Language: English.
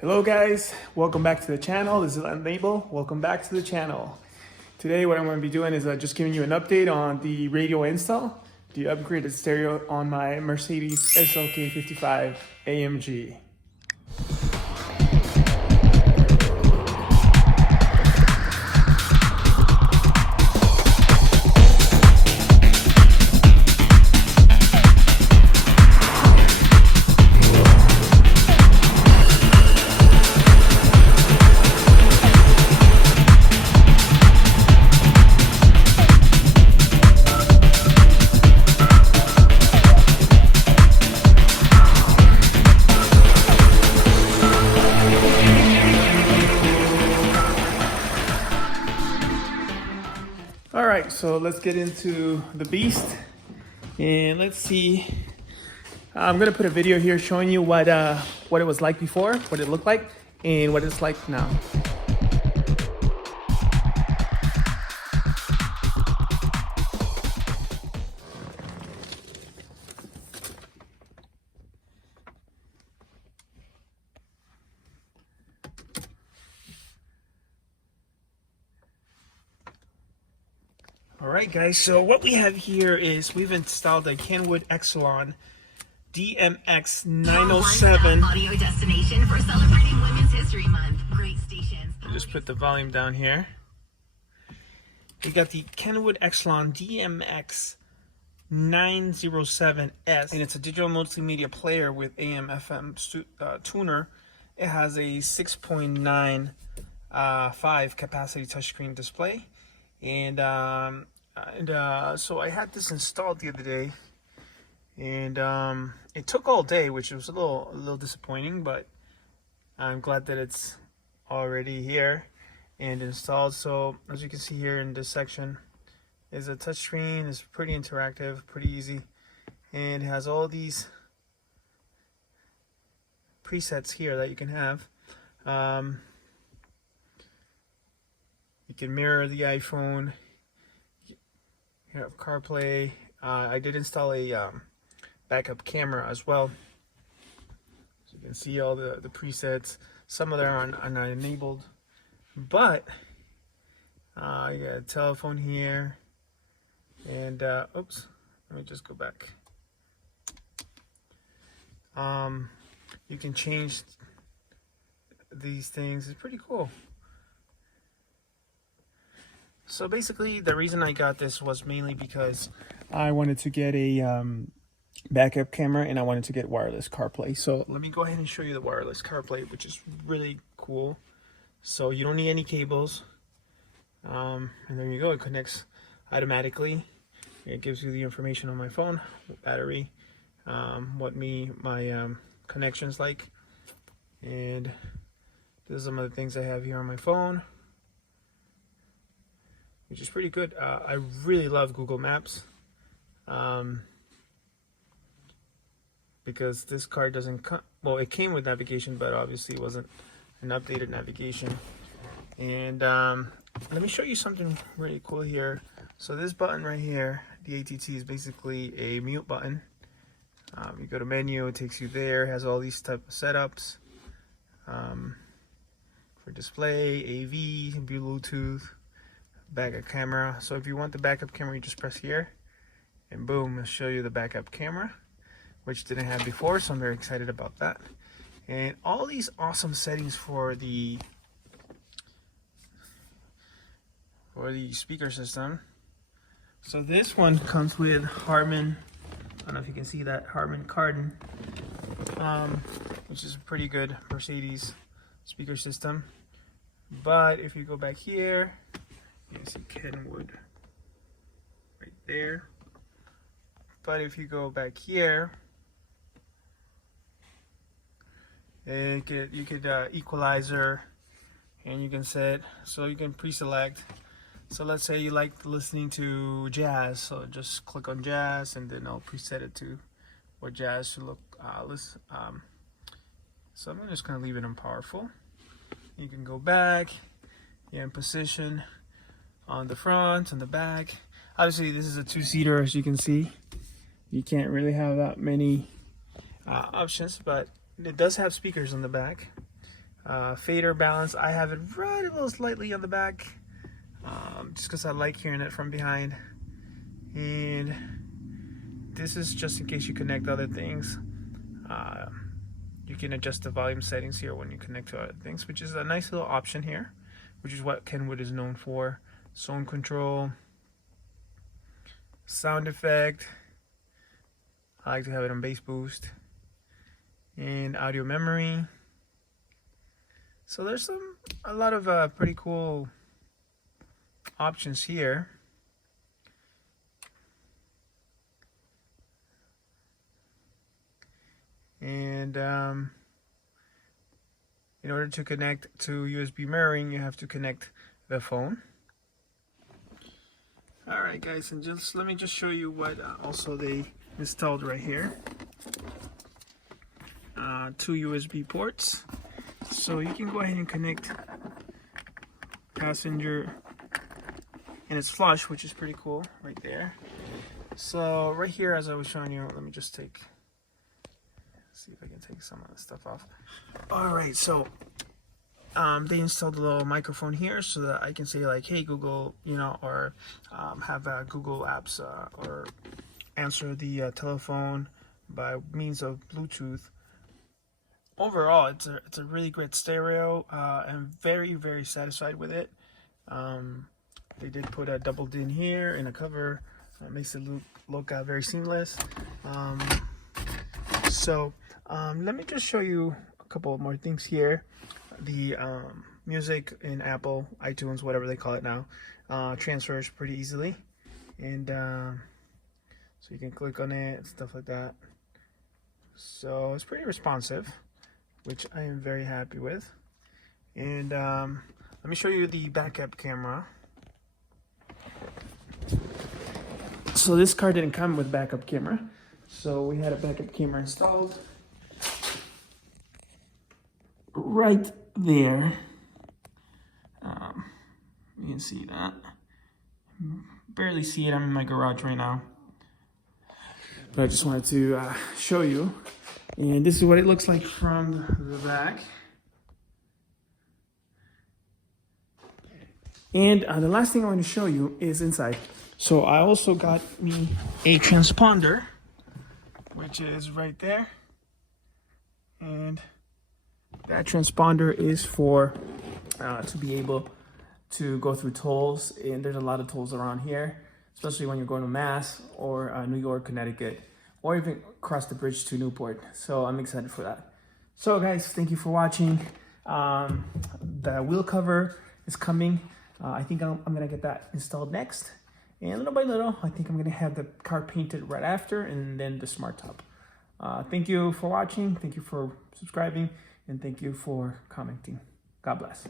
Hello guys, welcome back to the channel. This is LatinLabel. Welcome back to the channel. Today what I'm going to be doing is just giving you an update on the radio install, the upgraded stereo on my Mercedes SLK55 AMG. Alright, so let's get into the beast and let's see. I'm gonna put a video here showing you what it was like before, what it looked like, and what it's like now. Alright guys, so what we have here is we've installed a Kenwood eXcelon DMX907. Audio destination for celebrating Women's History Month. Great stations. I'll just put the volume down here. We got the Kenwood eXcelon DMX907S, and it's a digital multimedia player with AM/FM tuner. It has a 6.95 capacity touchscreen display. And so I had this installed the other day, and it took all day, which was a little disappointing, but I'm glad that it's already here and installed. So as you can see here in this section is a touchscreen. It's pretty interactive, pretty easy, and it has all these presets here that you can have. You can mirror the iPhone. You have Carplay. I did install a backup camera as well. So you can see all the presets. Some of them are not enabled. But you got a telephone here. And, oops, let me just go back. You can change these things. It's pretty cool. So basically, the reason I got this was mainly because I wanted to get a backup camera and I wanted to get wireless CarPlay. So let me go ahead and show you the wireless CarPlay, which is really cool. So you don't need any cables. And there you go. It connects automatically. It gives you the information on my phone, battery, what my connection's like. And these are some of the things I have here on my phone, which is pretty good. I really love Google Maps because this car doesn't come, well, it came with navigation, but obviously it wasn't an updated navigation. And let me show you something really cool here. So this button right here, the ATT, is basically a mute button. You go to menu, it takes you there, it has all these type of setups for display, AV, Bluetooth, backup camera. So if you want the backup camera, you just press here and boom, it'll show you the backup camera, which didn't have before, so I'm very excited about that. And all these awesome settings for the speaker system. So this one comes with Harman, I don't know if you can see that, Harman Kardon, which is a pretty good Mercedes speaker system. But if you go back here, you see Kenwood right there. But if you go back here, you could equalizer, and you can set, so you can pre-select. So let's say you like listening to jazz, so just click on jazz, and then I'll preset it to what jazz should look. So I'm just gonna leave it on powerful. You can go back, and position on the front and the back. Obviously this is a two-seater, as you can see. You can't really have that many options, but it does have speakers on the back. Fader balance, I have it right a little slightly on the back, just because I like hearing it from behind. And this is just in case you connect other things. You can adjust the volume settings here when you connect to other things, which is a nice little option here, which is what Kenwood is known for. Zone control, sound effect, I like to have it on bass boost, and audio memory. So there's a lot of pretty cool options here. And in order to connect to USB mirroring, you have to connect the phone. Alright guys, and let me just show you what also they installed right here. 2 USB ports. So you can go ahead and connect passenger, and it's flush, which is pretty cool right there. So right here, as I was showing you, let me just see if I can take some of the stuff off. Alright, so they installed a little microphone here so that I can say like, hey Google, you know, or have Google apps or answer the telephone by means of Bluetooth. Overall, it's a really great stereo. I'm very satisfied with it. They did put a double din here and a cover. Makes it look very seamless. So let me just show you a couple more things here. The music in Apple, iTunes, whatever they call it now, transfers pretty easily, and so you can click on it and stuff like that. So it's pretty responsive, which I am very happy with. And let me show you the backup camera. So this car didn't come with backup camera, so we had a backup camera installed right there. You can see that. Barely see it. I'm in my garage right now, but I just wanted to show you. And this is what it looks like from the back. And the last thing I want to show you is inside. So I also got me a transponder, which is right there. And that transponder is for to be able to go through tolls. And there's a lot of tolls around here, especially when you're going to Mass or New York, Connecticut, or even across the bridge to Newport. So I'm excited for that. So guys, thank you for watching. The wheel cover is coming. I think I'm gonna get that installed next. And little by little, I think I'm gonna have the car painted right after, and then the smart top. Thank you for watching. Thank you for subscribing, and thank you for commenting. God bless.